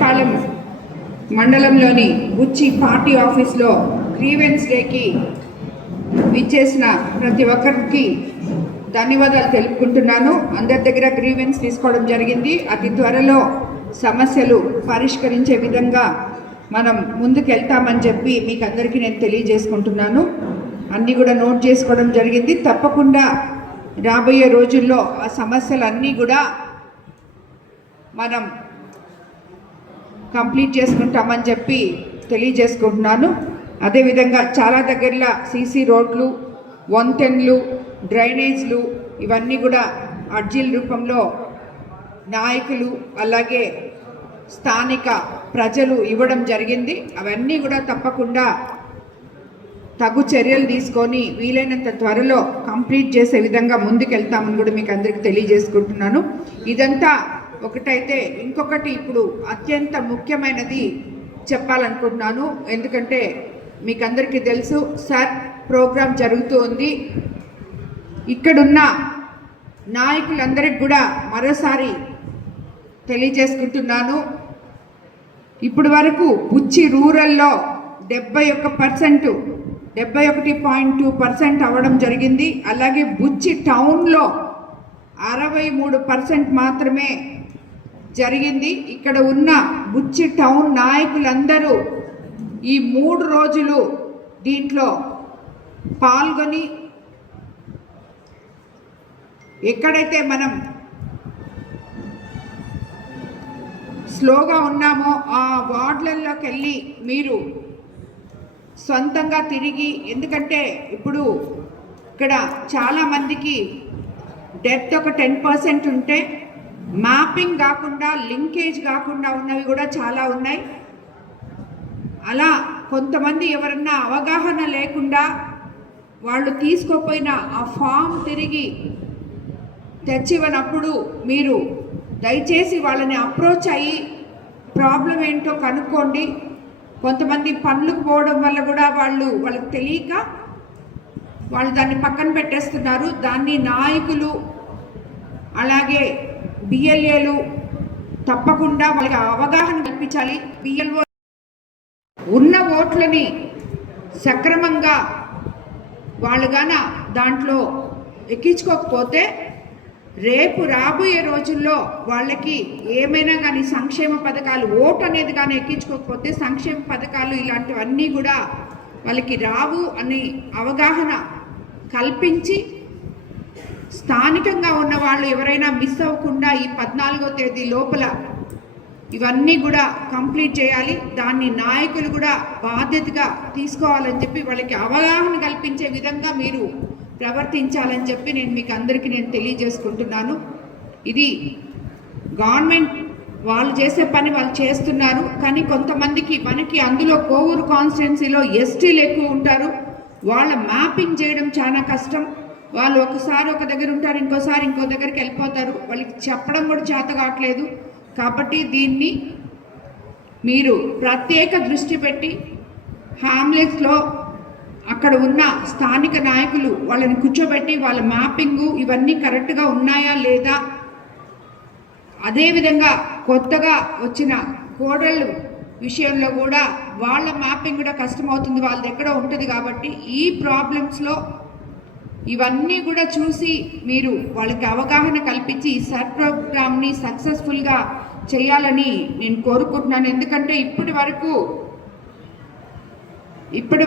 పాలెం మండలంలోని బుచ్చి పార్టీ ఆఫీస్లో గ్రీవెన్స్ డేకి విచ్చేసిన ప్రతి ఒక్కరికి ధన్యవాదాలు తెలుపుకుంటున్నాను. అందరి దగ్గర గ్రీవెన్స్ తీసుకోవడం జరిగింది. అతి త్వరలో సమస్యలు పరిష్కరించే విధంగా మనం ముందుకెళ్తామని చెప్పి మీకు అందరికీ నేను తెలియజేసుకుంటున్నాను. అన్నీ కూడా నోట్ చేసుకోవడం జరిగింది. తప్పకుండా రాబోయే రోజుల్లో ఆ సమస్యలన్నీ కూడా మనం కంప్లీట్ చేసుకుంటామని చెప్పి తెలియజేసుకుంటున్నాను. అదేవిధంగా చాలా దగ్గరలో సీసీ రోడ్లు, వంతెనలు, డ్రైనేజ్లు ఇవన్నీ కూడా అర్జీల రూపంలో నాయకులు అలాగే స్థానిక ప్రజలు ఇవ్వడం జరిగింది. అవన్నీ కూడా తప్పకుండా తగు చర్యలు తీసుకొని వీలైనంత త్వరలో కంప్లీట్ చేసే విధంగా ముందుకెళ్తామని కూడా మీకు అందరికీ తెలియజేసుకుంటున్నాను. ఇదంతా ఒకటైతే ఇంకొకటి ఇప్పుడు అత్యంత ముఖ్యమైనది చెప్పాలనుకుంటున్నాను. ఎందుకంటే మీకు అందరికీ తెలుసు సార్ ప్రోగ్రాం జరుగుతూ ఉంది. ఇక్కడున్న నాయకులందరికీ కూడా మరోసారి తెలియజేసుకుంటున్నాను. ఇప్పటి వరకు బుచ్చి రూరల్లో 71.2% అవ్వడం జరిగింది. అలాగే బుచ్చి టౌన్లో 63% మాత్రమే జరిగింది. ఇక్కడ ఉన్న బుచ్చి టౌన్ నాయకులందరూ ఈ 3 రోజులు దీంట్లో పాల్గొని ఎక్కడైతే మనం స్లోగా ఉన్నామో ఆ వార్డులలోకి వెళ్ళి మీరు సొంతంగా తిరిగి, ఎందుకంటే ఇప్పుడు ఇక్కడ చాలామందికి డెత్ ఒక 10% ఉంటే మ్యాపింగ్ కాకుండా లింకేజ్ కాకుండా ఉన్నవి కూడా చాలా ఉన్నాయి. అలా కొంతమంది ఎవరన్నా అవగాహన లేకుండా వాళ్ళు తీసుకోపోయిన ఆ ఫామ్ తిరిగి తెచ్చివనప్పుడు మీరు దయచేసి వాళ్ళని అప్రోచ్ అయ్యి ప్రాబ్లం ఏంటో కనుక్కోండి. కొంతమంది పనులకు పోవడం వల్ల కూడా వాళ్ళకి తెలియక వాళ్ళు దాన్ని పక్కన పెట్టేస్తున్నారు. దాన్ని నాయకులు అలాగే బిఎల్ఏలు తప్పకుండా వాళ్ళకి అవగాహన కల్పించాలి. బిఎల్ఓ ఉన్న ఓట్లని సక్రమంగా వాళ్ళు గాన దాంట్లో ఎక్కించుకోకపోతే రేపు రాబోయే రోజుల్లో వాళ్ళకి ఏమైనా కానీ సంక్షేమ పథకాలు ఓటు అనేది కానీ ఎక్కించుకోకపోతే సంక్షేమ పథకాలు ఇలాంటివన్నీ కూడా వాళ్ళకి రావు అని అవగాహన కల్పించి స్థానికంగా ఉన్న వాళ్ళు ఎవరైనా మిస్ అవ్వకుండా ఈ 14వ తేదీ లోపల ఇవన్నీ కూడా కంప్లీట్ చేయాలి. దాన్ని నాయకులు కూడా బాధ్యతగా తీసుకోవాలని చెప్పి వాళ్ళకి అవగాహన కల్పించే విధంగా మీరు ప్రవర్తించాలని చెప్పి మీకు అందరికీ తెలియజేసుకుంటున్నాను. ఇది గవర్నమెంట్ వాళ్ళు చేసే పని వాళ్ళు చేస్తున్నారు. కానీ కొంతమందికి మనకి అందులో కోవూరు కాన్స్టిట్యున్సీలో ఎస్టీలు ఎక్కువ ఉంటారు. వాళ్ళ మ్యాపింగ్ చేయడం చాలా కష్టం. వాళ్ళు ఒకసారి ఒక దగ్గర ఉంటారు, ఇంకోసారి ఇంకో దగ్గరికి వెళ్ళిపోతారు. వాళ్ళకి చెప్పడం కూడా చేత కావట్లేదు. కాబట్టి దీన్ని మీరు ప్రత్యేక దృష్టి పెట్టి హ్యామ్లెట్స్లో అక్కడ ఉన్న స్థానిక నాయకులు వాళ్ళని కూర్చోబెట్టి వాళ్ళ మ్యాపింగు ఇవన్నీ కరెక్ట్గా ఉన్నాయా లేదా, అదేవిధంగా కొత్తగా వచ్చిన కోడళ్ళు విషయంలో కూడా వాళ్ళ మ్యాపింగ్ కూడా కష్టమవుతుంది, వాళ్ళ దగ్గర ఉంటుంది. కాబట్టి ఈ ప్రాబ్లమ్స్లో ఇవన్నీ కూడా చూసి మీరు వాళ్ళకి అవగాహన కల్పించి ఈ సర్ ప్రోగ్రామ్ని సక్సెస్ఫుల్గా చేయాలని నేను కోరుకుంటున్నాను. ఎందుకంటే ఇప్పటి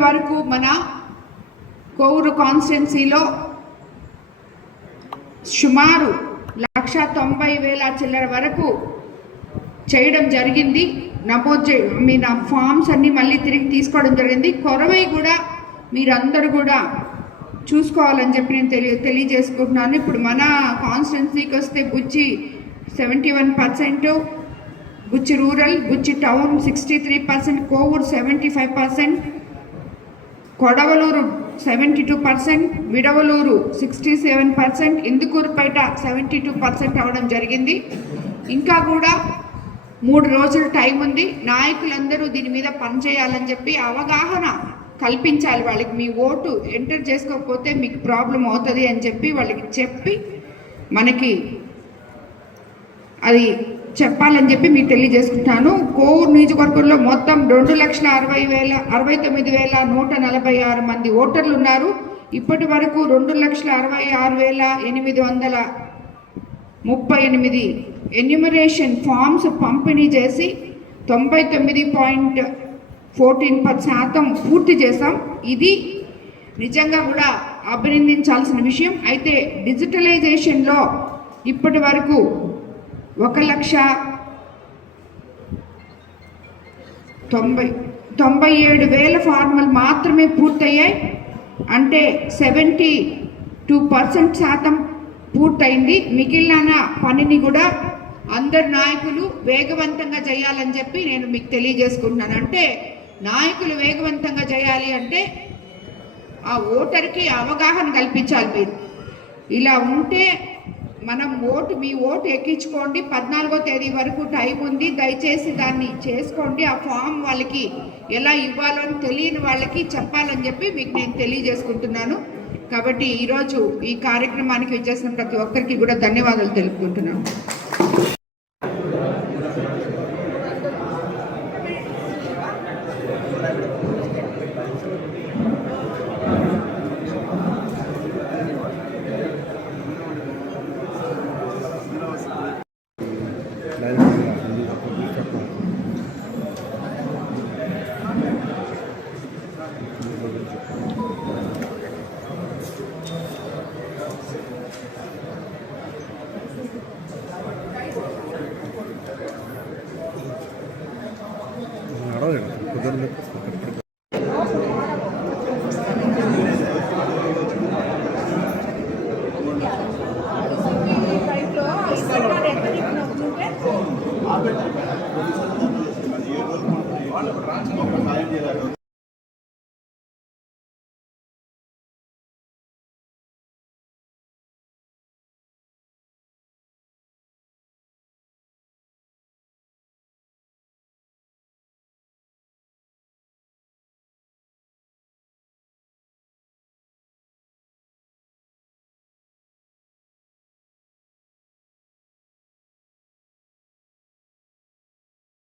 వరకు మన కోవూరు కాన్స్టిట్యున్సీలో సుమారు 1,90,000 చిల్లర వరకు చేయడం జరిగింది. నా ఫామ్స్ అన్నీ మళ్ళీ తిరిగి తీసుకోవడం జరిగింది. కొరవై కూడా మీరందరూ కూడా చూసుకోవాలని చెప్పి నేను తెలియజేసుకుంటున్నాను. ఇప్పుడు మన కాన్స్టిట్యున్సీకి వస్తే బుచ్చి 71%, బుచ్చి రూరల్, బుచ్చి టౌన్ 63%, కోవూరు 75%, కొడవలూరు 72%, విడవలూరు 67%, ఇందుకూరుపేట 72% అవ్వడం జరిగింది. ఇంకా కూడా 3 రోజులు టైం ఉంది. నాయకులందరూ దీని మీద పనిచేయాలని చెప్పి అవగాహన కల్పించాలి. వాళ్ళకి మీ ఓటు ఎంటర్ చేసుకోకపోతే మీకు ప్రాబ్లం అవుతుంది అని చెప్పి వాళ్ళకి చెప్పి మనకి అది చెప్పాలని చెప్పి మీకు తెలియజేసుకుంటాను. కోవూరు నియోజకవర్గంలో మొత్తం 2,60,146 మంది ఓటర్లు ఉన్నారు. ఇప్పటి వరకు 2,66,838 ఎన్యూమరేషన్ ఫామ్స్ పంపిణీ చేసి 99.14% పూర్తి చేశాం. ఇది నిజంగా కూడా అభినందించాల్సిన విషయం. అయితే డిజిటలైజేషన్లో ఇప్పటి వరకు 1,97,000 ఫార్ములు మాత్రమే పూర్తయ్యాయి. అంటే 72% పూర్తయింది. మిగిలిన పనిని కూడా అందరు నాయకులు వేగవంతంగా చేయాలని చెప్పి నేను మీకు తెలియజేసుకుంటున్నాను. అంటే నాయకులు వేగవంతంగా చేయాలి అంటే ఆ ఓటర్కి అవగాహన కల్పించాలి. మీరు ఇలా ఉంటే మనం మీ ఓటు ఎక్కించుకోండి. 14వ తేదీ వరకు టైం ఉంది. దయచేసి దాన్ని చేసుకోండి. ఆ ఫామ్ వాళ్ళకి ఎలా ఇవ్వాలని తెలియని వాళ్ళకి చెప్పాలని చెప్పి మీకు నేను తెలియజేసుకుంటున్నాను. కాబట్టి ఈరోజు ఈ కార్యక్రమానికి వచ్చేసిన ప్రతి ఒక్కరికి కూడా ధన్యవాదాలు తెలుపుకుంటున్నాను. కుదరదు